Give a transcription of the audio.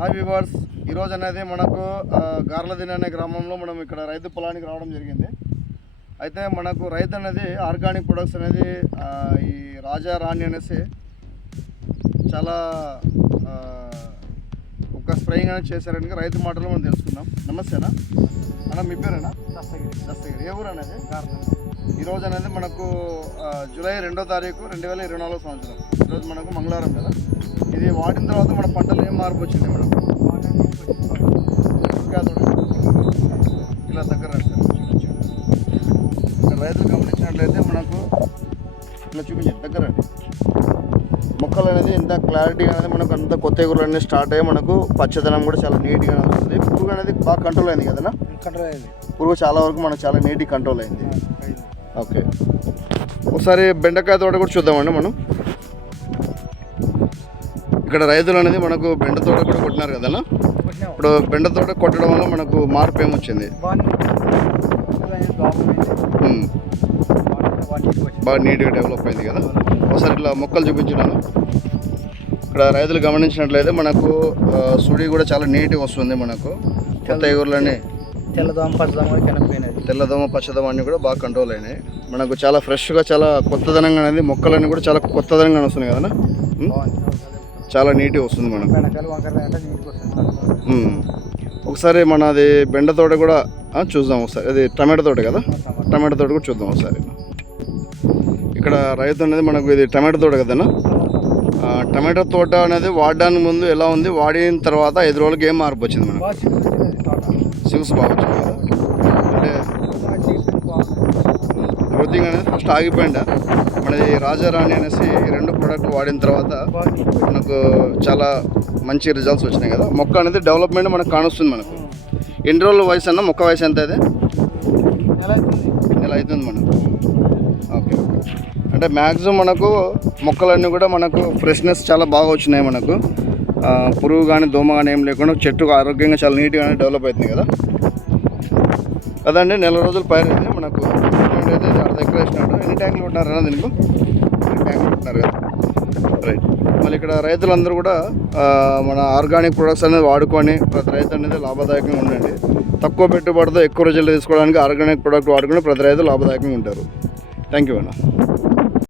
Hi viewers, ఈరోజు అనేది మనకు గార్లదిన అనే గ్రామంలో మనం ఇక్కడ రైతు పొలానికి రావడం జరిగింది. అయితే మనకు రైతు అనేది ఆర్గానిక్ ప్రొడక్ట్స్ అనేది ఈ రాజా రాణి అనేసి చాలా ఒక స్ప్రేయింగ్ అనేది చేశారని రైతు మాటలు మనం తెలుసుకుందాం. నమస్తేనా అన్న, మీ పేరేనా? దస్తగిరి. ఏ ఊరు అనేది? ఈరోజు అనేది మనకు జూలై 2వ తారీఖు 2024 సంవత్సరం. ఈరోజు మనకు మంగళవారం కదా. ఇది వాడిన తర్వాత మన పంటలు ఏం మార్పు వచ్చింది మేడం? ఇలా దగ్గర రైతులు గమనించినట్లయితే మనకు ఇలా చూపించండి దగ్గర మొక్కలు అనేది ఎంత క్లారిటీగా అనేది మనకు అంత కొత్త ఎగురులు అనేది స్టార్ట్ అయ్యి మనకు పచ్చదనం కూడా చాలా నీట్గా వస్తుంది. పురుగు అనేది బాగా కంట్రోల్ అయింది కదా? కంట్రోల్ అయింది. పురుగు చాలా వరకు మనకు చాలా నీట్గా కంట్రోల్ అయింది. ఓకే, ఒకసారి బెండకాయ తోట కూడా చూద్దామండి. మనం ఇక్కడ రైతులు అనేది మనకు బెండ తోట కూడా కొట్టినారు కదన్నా. ఇప్పుడు బెండ తోట కొట్టడం వల్ల మనకు మార్పు ఏమొచ్చింది? బాగా నీట్గా డెవలప్ అయింది కదా. ఒకసారి ఇట్లా మొక్కలు చూపించినాను. ఇక్కడ రైతులు గమనించినట్లయితే మనకు సుడి కూడా చాలా నీట్గా వస్తుంది. మనకు కొత్త ఎగురులని తెల్లదోమ పచ్చదోమ అన్నీ కూడా బాగా కంట్రోల్ అయినాయి. మనకు చాలా ఫ్రెష్గా చాలా కొత్తదనంగా అనేది మొక్కలన్నీ కూడా చాలా కొత్తదనంగా వస్తున్నాయి కదా. చాలా నీట్గా వస్తుంది మనకు. ఒకసారి మనది బెండ తోట కూడా చూద్దాం ఒకసారి. అది టమాటో తోట కదా, టమాటో తోట కూడా చూద్దాం ఒకసారి. ఇక్కడ రైతు అనేది మనకు ఇది టమాటో తోట కదన్నా. టమాటో తోట అనేది వాడడానికి ముందు ఎలా ఉంది, వాడిన తర్వాత 5 రోజులకి ఏం మార్పు వచ్చింది మనకు? సిమ్స్ బాగా వచ్చింది కదా. అంటే గ్రోతింగ్ అనేది ఫస్ట్ ఆగిపోయిందా మనది రాజారాణి అనేసి ఈ 2 ప్రోడక్ట్లు వాడిన తర్వాత మనకు చాలా మంచి రిజల్ట్స్ వచ్చినాయి కదా. మొక్క అనేది డెవలప్మెంట్ మనకు కానొస్తుంది. మనకు ఎన్ని రోజుల వయసు అన్న? మొక్క వయసు ఎంత? అయితే నెల అవుతుంది మనకు. ఓకే, అంటే మ్యాక్సిమం మనకు మొక్కలన్నీ కూడా మనకు ఫ్రెష్నెస్ చాలా బాగా వచ్చినాయి. మనకు పురుగు కానీ దోమ కానీ ఏం లేకుండా చెట్టు ఆరోగ్యంగా చాలా నీట్గా డెవలప్ అవుతుంది కదా. అదండి, నెల రోజులు పైన మనకు అయితే అర్ధ ఎకరా వేసినాడు. ఎన్ని ట్యాంకులు కొట్టినారన్నా దీనికి? 2 ట్యాంకులు కొట్టినారు కదా. రైట్. మళ్ళీ ఇక్కడ రైతులందరూ కూడా మన ఆర్గానిక్ ప్రొడక్ట్స్ అనేది వాడుకొని ప్రతి రైతు అనేది లాభదాయకంగా ఉండండి. తక్కువ పెట్టుబడితో ఎక్కువ రిజల్ట్ తీసుకోవడానికి ఆర్గానిక్ ప్రొడక్ట్ వాడుకొని ప్రతి రైతు లాభదాయకంగా ఉంటారు. థ్యాంక్ యూ అన్న.